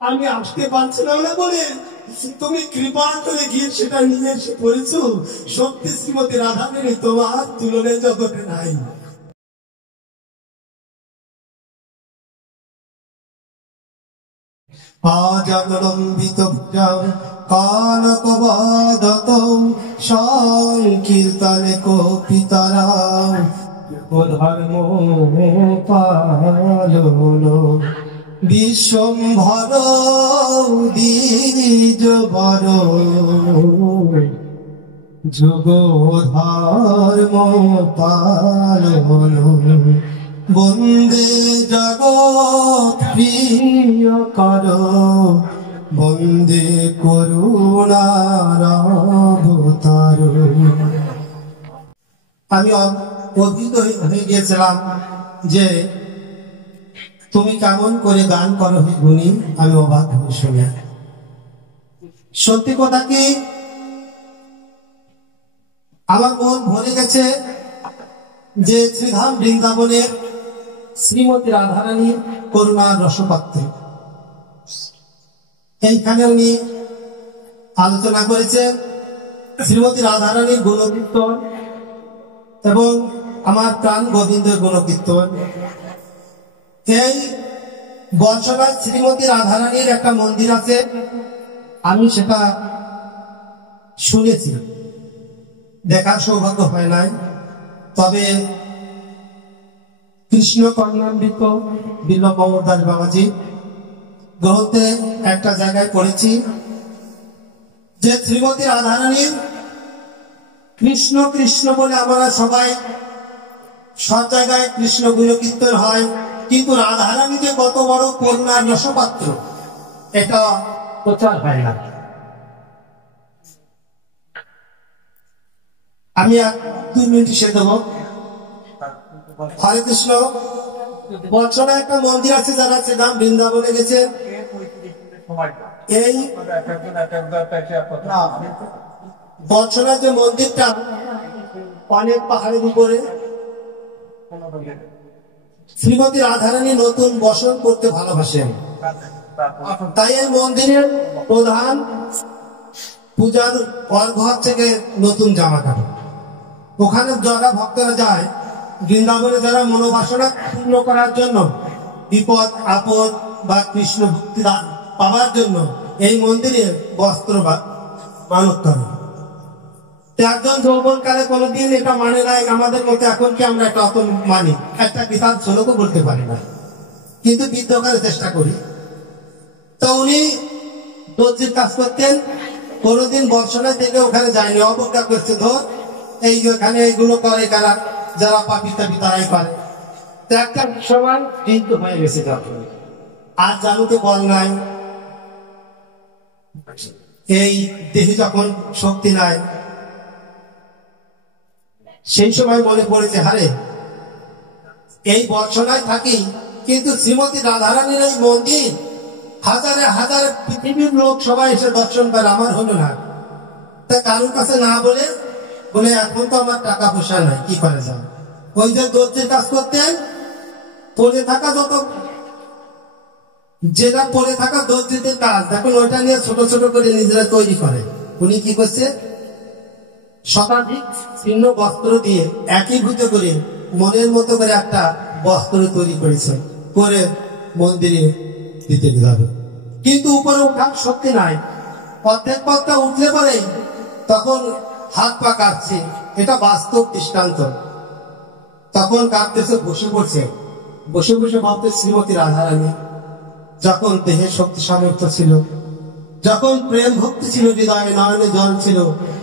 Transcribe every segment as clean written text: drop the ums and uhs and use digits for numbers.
আমি আসতে পারছিলাম না বলে তুমি কৃপা করে গিয়ে সেটা নিয়ে এসে পড়েছো। সত্যি শ্রীমতী রাধারানী তোমার তুলনে জগতে নাই। আজানলম্বিত কানকবাদত সংকীর্তনে কপিতারা ধর্ম পালন বিশ্বম্ভর দ্বিজবর যুগ ধর্ম পালন বন্দে জগৎ প্রিয় কর বন্দে করুণার অবতার। আমি অদ্ভুত হয়ে গিয়েছিলাম যে তুমি কেমন করে গান করো হে গুণী। আমি অবাক হয়ে শুনে, সত্যি কথা কি আমার মন ভরে গেছে যে শ্রীধাম বৃন্দাবনের শ্রীমতী রাধারানীর করুণার রসপাত্র। এইখানে উনি আলোচনা করেছেন শ্রীমতী রাধারানীর গুণকীর্তন এবং আমার প্রাণ গোবিন্দের গুণকীর্তন। এই বর্ষায় শ্রীমতী রাধারানীর একটা মন্দির আছে, আমি সেটা শুনেছি, দেখার সৌভাগ্য হয় নাই। তবে কৃষ্ণ কর্ণামৃত বিল্লভ দাস বাবাজি গ্রন্থে একটা জায়গায় পড়েছি যে শ্রীমতী রাধারানীর কৃষ্ণ কৃষ্ণ বলে আমরা সবাই সব জায়গায় কৃষ্ণ গুণকীর্তন হয়, কিন্তু রাধারানী যে কত বড় করুণার রসপাত্র এটা প্রচার হয় না। আমি 2 মিনিট সে দেব। হরে কৃষ্ণ। বর্ষণা একটা মন্দির আছে, যারা শ্রীধাম বৃন্দাবনে গেছে, এই বর্ষণার যে মন্দিরটা অনেক পাহাড়ের উপরে, শ্রীমতী রাধারানী নতুন বসন করতে ভালোবাসেন, তাই এই মন্দিরের প্রধান পূজার ঘর থেকে নতুন জামা কাপড়, ওখানে যারা ভক্তরা যায় বৃন্দাবনে, যারা মনোবাসনা পূর্ণ করার জন্য, বিপদ আপদ বা কৃষ্ণ ভক্তি পাওয়ার জন্য এই মন্দিরে বস্ত্র মানত করে। একজন যৌবনকালে কোনোদিন এটা মানে নাই, আমাদের মতো এখন কি আমরা এটা অত মানি, একটা কিতাব শ্লোকও বলতে পারি না, কিন্তু বৃদ্ধকালে চেষ্টা করি। তো উনি দর্জির কাজ করতেন, কোনোদিন বর্ষণা থেকে ওখানে যায়নি, অবজ্ঞা করছে, ধর এই ওখানে এইগুলো করে কারা, যারা পাপি তাপি তারাই করে। তো একটা সময় বৃদ্ধ হয়ে গেছে, যখন আর জানুতে বল নাই, এই দেহে যখন শক্তি নাই, সেই সময় মনে পড়েছে হারে এই বর্ষণায় থাকি, কিন্তু শ্রীমতী রাধারানীর এই মন্দির হাজারে হাজারে পৃথিবীর লোক সবাই এসে দর্শন করে, আমার হলো না। তা কারোর কাছে না বলে বলে এখন তো আমার টাকা পয়সা নাই, কি করে যাও। ওই যে দর্জির কাজ করতেন, পড়ে থাকা যত যেটা পড়ে থাকা দর্জিদের কাজ, দেখুন ওইটা নিয়ে ছোট ছোট করে নিজেরা তৈরি করে। উনি কি করছে, শতাধিক ছিন্ন বস্ত্র দিয়ে একীভূত করে মনের মতো করে একটা বস্ত্র তৈরি করেছে, করে মন্দিরে দিতে যাবে। কিন্তু উপরে ওঠার শক্তি নাই, অর্ধেক পথটা উঠলে পরে তখন হাত পা কাঁপছে, এটা বাস্তব দৃষ্টান্ত। তখন কাঁপতেছে, বসে পড়ছে, বসে বসে ভাবতে শ্রীমতী রাধারানী যখন দেহে শক্তি সামর্থ্য ছিল, যখন প্রেম ভক্তি ছিল, হৃদয়ে নয়নে জল ছিল,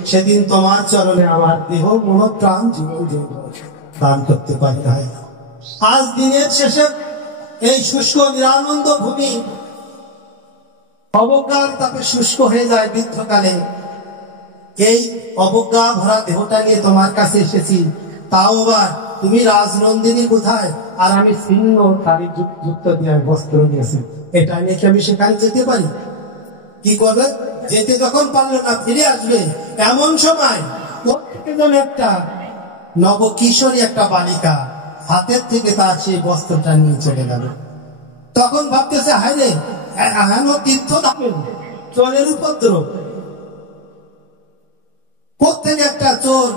সেদিন তোমার চরণে আমার দেহ মন প্রাণ জীবন দান করতে পারি নাই। আজ দিনের শেষে এই শুষ্ক নিরানন্দ ভূমি অবজ্ঞার তাকে শুষ্ক হয়ে যায় বৃদ্ধকালে। এই অবজ্ঞা ভরা দেহটা নিয়ে তোমার কাছে এসেছি, তাও আবার তুমি রাজনন্দিনী কোথায়, আর আমি ছিন্ন তারিখ যুক্ত দিয়ে বস্ত্র নিয়েছি, এটা নিয়ে কি আমি সেখানে যেতে পারি? কি করবে? যেতে যখন পারলো না, ফিরে আসবে, এমন সময় একটা নবকিশোরী একটা বালিকা হাতের থেকে তার সেই বস্ত্রটা নিয়ে চলে গেল। তখন ভাবতেছে, হায় রে, হেন তীর্থ ধামে চোরের উপদ্রব, প্রত্যেক একটা চোর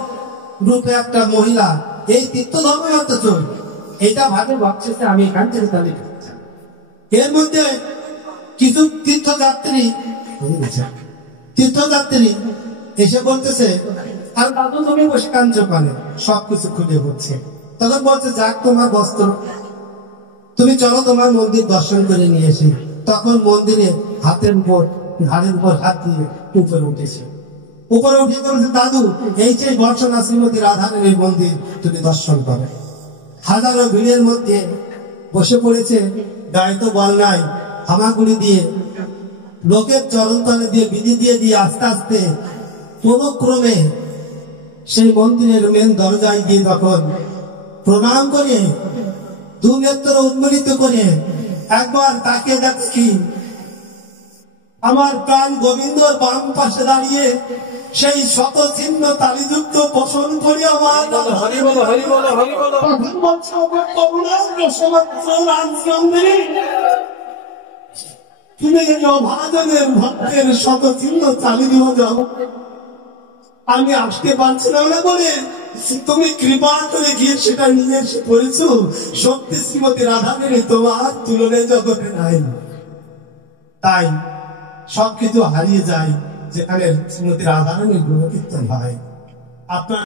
রূপে একটা মহিলা, এই তীর্থ ধর্মের একটা চোর, এটা ভাবে ভাবছে আমি এখান থেকে তাহলে এর মধ্যে কিছু তীর্থযাত্রী এসে বলতেছে, আর দাদু তুমি বসে কাঁদছো পানে, সবকিছু খুলে পড়ছে। তখন বলছে যাক তোমার বস্ত্র, তুমি চলো তোমার মন্দির দর্শন করে নিয়ে এসে। তখন মন্দিরে হাতের উপর ঘাড়ের উপর হাত দিয়ে উপরে উঠে বলছে দাদু এই যে বর্ষনা শ্রীমতী রাধারের এই মন্দির তুমি দর্শন করো। হাজারো ভিড়ের মধ্যে বসে পড়েছে, গায়ে তো বল নাই, হামাগুড়ি দিয়ে লোকের চরণ তলে দিয়ে বিধি দিয়ে আস্তে আস্তে কোন ক্রমে সেই মন্দিরের মেন দরজায় গিয়ে যখন প্রণাম করে দু নেত্র উন্মোলিত করে একবার তাকে দেখি আমার প্রাণ গোবিন্দর বাম পাশে দাঁড়িয়ে সেই শত চিহ্ন তালিযুক্ত বসন করে আমার তুমি অভাজনের ভক্তের শত চিহ্ন চালিয়ে যাও, আমি আসতে পারছি না বলে তুমি কৃপা করে গিয়ে সেটা নিয়ে এসে পড়েছ। সত্যি শ্রীমতী রাধারের তোমার তুলনায় জগতে নাই। তাই সবকিছু হারিয়ে যায় যেখানে শ্রীমতী রাধারানীর গুণকীর্তন হয়। আপনার